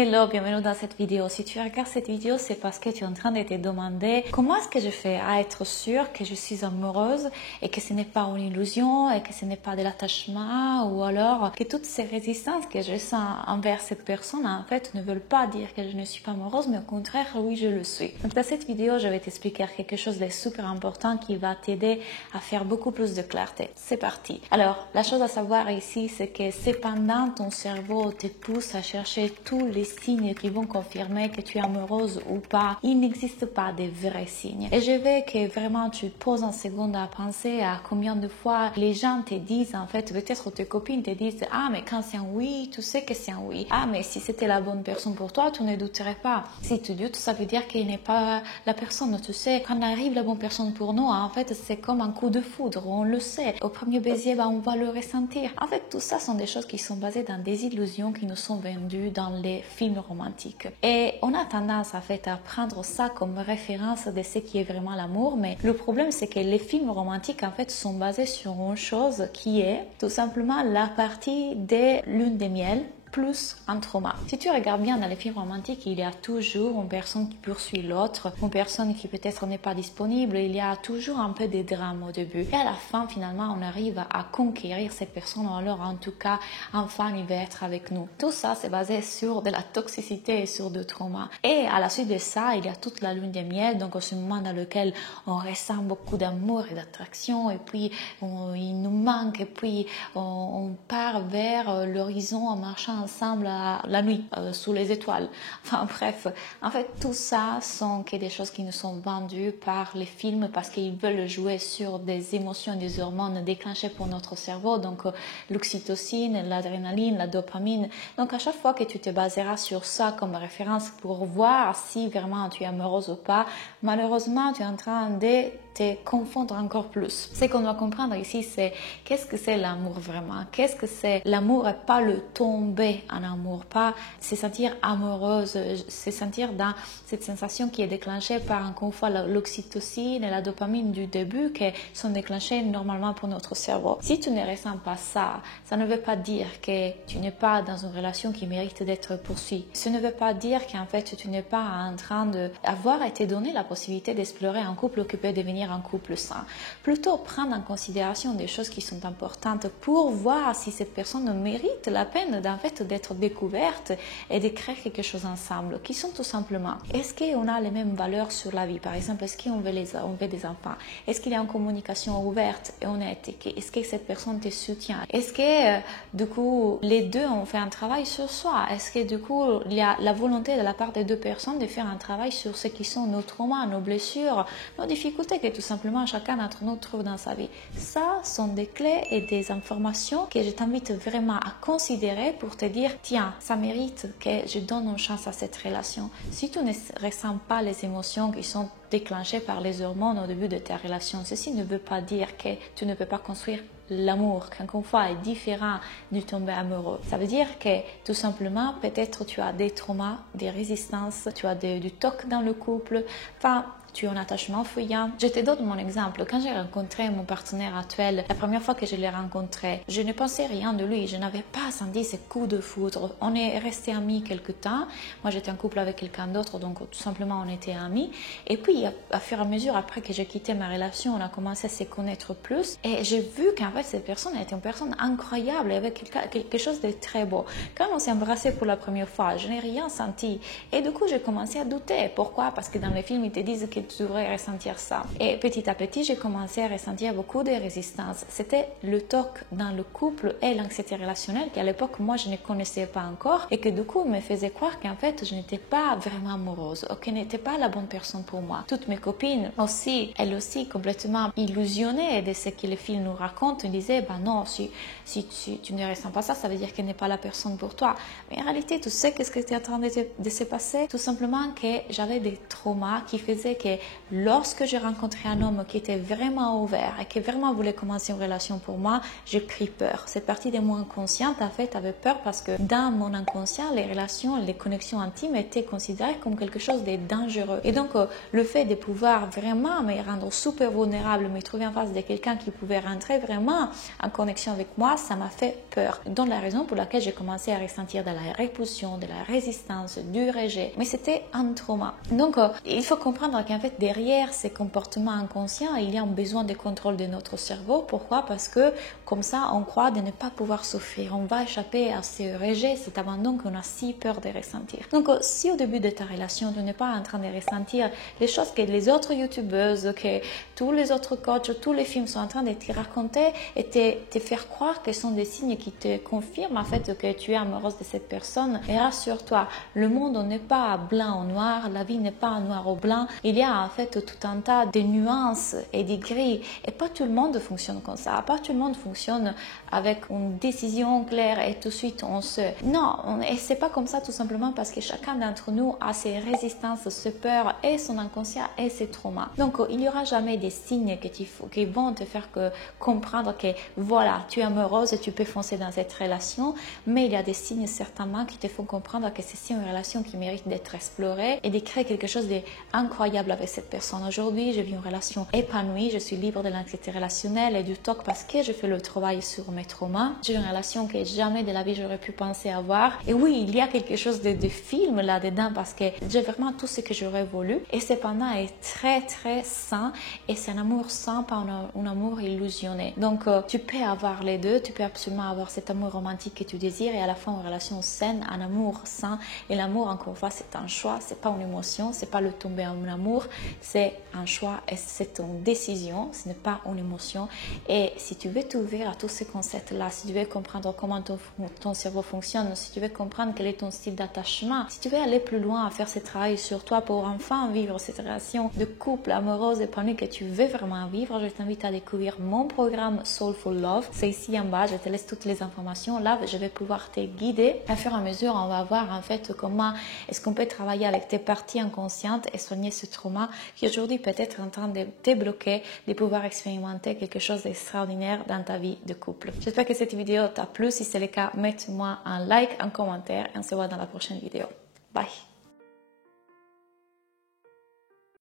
Hello, bienvenue dans cette vidéo. Si tu regardes cette vidéo, c'est parce que tu es en train de te demander comment est-ce que je fais à être sûre que je suis amoureuse et que ce n'est pas une illusion et que ce n'est pas de l'attachement ou alors que toutes ces résistances que je sens envers cette personne en fait ne veulent pas dire que je ne suis pas amoureuse, mais au contraire, oui, je le suis. Donc dans cette vidéo, je vais t'expliquer quelque chose de super important qui va t'aider à faire beaucoup plus de clarté. C'est parti. Alors, la chose à savoir ici, c'est que cependant ton cerveau te pousse à chercher tous les signes qui vont confirmer que tu es amoureuse ou pas, il n'existe pas de vrais signes. Et je veux que vraiment tu poses un seconde à penser à combien de fois les gens te disent, en fait, peut-être tes copines te disent, ah, mais quand c'est un oui, tu sais que c'est un oui. Ah, mais si c'était la bonne personne pour toi, tu ne douterais pas. Si tu doutes, ça veut dire qu'il n'est pas la personne. Tu sais, quand arrive la bonne personne pour nous, en fait, c'est comme un coup de foudre, on le sait. Au premier baiser, on va le ressentir. En fait, tout ça sont des choses qui sont basées dans des illusions qui nous sont vendues dans les films romantiques. Et on a tendance en fait à prendre ça comme référence de ce qui est vraiment l'amour, mais le problème c'est que les films romantiques en fait sont basés sur une chose qui est tout simplement la partie de lune de miel plus un trauma. Si tu regardes bien dans les films romantiques, il y a toujours une personne qui poursuit l'autre, une personne qui peut-être n'est pas disponible, il y a toujours un peu de drame au début. Et à la fin, finalement, on arrive à conquérir cette personne, ou alors en tout cas, enfin, il va être avec nous. Tout ça, c'est basé sur de la toxicité et sur du trauma. Et à la suite de ça, il y a toute la lune de miel, donc ce moment dans lequel on ressent beaucoup d'amour et d'attraction, et puis il nous manque, et puis on part vers l'horizon en marchant ensemble à la nuit, sous les étoiles. Enfin bref, en fait tout ça sont que des choses qui nous sont vendues par les films parce qu'ils veulent jouer sur des émotions, des hormones déclenchées pour notre cerveau, donc l'oxytocine, l'adrénaline, la dopamine. Donc à chaque fois que tu te baseras sur ça comme référence pour voir si vraiment tu es amoureuse ou pas, malheureusement tu es en train de te confondre encore plus. Ce qu'on doit comprendre ici, c'est qu'est-ce que c'est l'amour vraiment? Qu'est-ce que c'est l'amour et pas le tomber en amour, pas se sentir amoureuse, se sentir dans cette sensation qui est déclenchée par encore une fois l'oxytocine et la dopamine du début qui sont déclenchées normalement pour notre cerveau. Si tu ne ressens pas ça, ça ne veut pas dire que tu n'es pas dans une relation qui mérite d'être poursuivie. Ça ne veut pas dire qu'en fait tu n'es pas en train d'avoir été donné la possibilité d'explorer un couple qui peut devenir un couple sain. Plutôt prendre en considération des choses qui sont importantes pour voir si cette personne mérite la peine en fait d'être découverte et de créer quelque chose ensemble, qui sont tout simplement, est-ce qu'on a les mêmes valeurs sur la vie? Par exemple, est-ce qu'on veut des enfants? Est-ce qu'il y a une communication ouverte et honnête? Est-ce que cette personne te soutient? Est-ce que du coup les deux ont fait un travail sur soi? Est-ce que du coup il y a la volonté de la part des deux personnes de faire un travail sur ce qui sont nos traumas, nos blessures, nos difficultés que tout simplement chacun d'entre nous trouve dans sa vie? Ça sont des clés et des informations que je t'invite vraiment à considérer pour te dire, tiens, ça mérite que je donne une chance à cette relation. Si tu ne ressens pas les émotions qui sont déclenchées par les hormones au début de ta relation, ceci ne veut pas dire que tu ne peux pas construire l'amour, qu'encore une fois est différent du tomber amoureux. Ça veut dire que tout simplement, peut-être tu as des traumas, des résistances, tu as du toc dans le couple, enfin, tu es en attachement fuyant. Je te donne mon exemple. Quand j'ai rencontré mon partenaire actuel, la première fois que je l'ai rencontré, je ne pensais rien de lui. Je n'avais pas senti ce coup de foudre. On est restés amis quelque temps. Moi, j'étais en couple avec quelqu'un d'autre, donc tout simplement, on était amis. Et puis, à fur et à mesure, après que j'ai quitté ma relation, on a commencé à se connaître plus. Et j'ai vu qu'en fait, cette personne était une personne incroyable, avec quelque chose de très beau. Quand on s'est embrassé pour la première fois, je n'ai rien senti. Et du coup, j'ai commencé à douter. Pourquoi? Parce que dans les films, ils te disent que tu devrais ressentir ça. Et petit à petit, j'ai commencé à ressentir beaucoup de résistance. C'était le toc dans le couple et l'anxiété relationnelle qu'à l'époque, moi, je ne connaissais pas encore et que du coup, me faisait croire qu'en fait, je n'étais pas vraiment amoureuse ou qu'elle n'était pas la bonne personne pour moi. Toutes mes copines aussi, elles aussi complètement illusionnées de ce que les films nous racontent, ils disaient, bah non, si tu ne ressens pas ça, ça veut dire qu'elle n'est pas la personne pour toi. Mais en réalité, tu sais qu'est-ce qui était en train de se passer? Tout simplement que j'avais des traumas qui faisaient que que lorsque j'ai rencontré un homme qui était vraiment ouvert et qui vraiment voulait commencer une relation pour moi, j'ai pris peur. Cette partie de mon inconscient, en fait, avait peur parce que dans mon inconscient, les relations, les connexions intimes étaient considérées comme quelque chose de dangereux. Et donc, le fait de pouvoir vraiment me rendre super vulnérable, me trouver en face de quelqu'un qui pouvait rentrer vraiment en connexion avec moi, ça m'a fait peur. Donc, la raison pour laquelle j'ai commencé à ressentir de la répulsion, de la résistance, du rejet. Mais c'était un trauma. Donc, il faut comprendre qu'en fait, derrière ces comportements inconscients, il y a un besoin de contrôle de notre cerveau. Pourquoi? Parce que comme ça, on croit de ne pas pouvoir souffrir. On va échapper à ce rejet, cet abandon qu'on a si peur de ressentir. Donc, si au début de ta relation, tu n'es pas en train de ressentir les choses que les autres youtubeuses, que tous les autres coachs, tous les films sont en train de te raconter et te faire croire que ce sont des signes qui te confirment en fait que tu es amoureuse de cette personne, et rassure-toi, le monde n'est pas blanc ou noir, la vie n'est pas noir ou blanc, il y a en fait tout un tas de nuances et de gris, et pas tout le monde fonctionne comme ça, pas tout le monde fonctionne avec une décision claire et tout de suite on se... Non, et c'est pas comme ça tout simplement parce que chacun d'entre nous a ses résistances, ses peurs et son inconscient et ses traumas. Donc il n'y aura jamais des signes qui vont te faire comprendre que voilà, tu es amoureuse et tu peux foncer dans cette relation, mais il y a des signes certainement qui te font comprendre que c'est une relation qui mérite d'être explorée et de créer quelque chose d'incroyable avec cette personne. Aujourd'hui, je vis une relation épanouie, je suis libre de l'anxiété relationnelle et du TOC parce que je fais le travail sur mes traumas. J'ai une relation que jamais de la vie j'aurais pu penser avoir. Et oui, il y a quelque chose de film là-dedans parce que j'ai vraiment tout ce que j'aurais voulu et cependant est très très sain et c'est un amour sain, pas un amour illusionné. Donc tu peux avoir les deux, tu peux absolument avoir cet amour romantique que tu désires et à la fois une relation saine, un amour sain. Et l'amour, encore une fois, c'est un choix, c'est pas une émotion, c'est pas le tomber en amour, c'est un choix et c'est une décision, ce n'est pas une émotion. Et si tu veux t'ouvrir à tous ces concepts-là, si tu veux comprendre comment ton cerveau fonctionne, si tu veux comprendre quel est ton style d'attachement, si tu veux aller plus loin à faire ce travail sur toi pour enfin vivre cette relation de couple amoureuse épanouie que tu veux vraiment vivre, je t'invite à découvrir mon programme Soulful Love. C'est ici en bas, je te laisse toutes les informations. Là, je vais pouvoir te guider. À fur et à mesure, on va voir en fait comment est-ce qu'on peut travailler avec tes parties inconscientes et soigner ce trauma qui aujourd'hui peut être en train de te bloquer, de pouvoir expérimenter quelque chose d'extraordinaire dans ta vie de couple. J'espère que cette vidéo t'a plu. Si c'est le cas, mets-moi un like, un commentaire et on se voit dans la prochaine vidéo. Bye!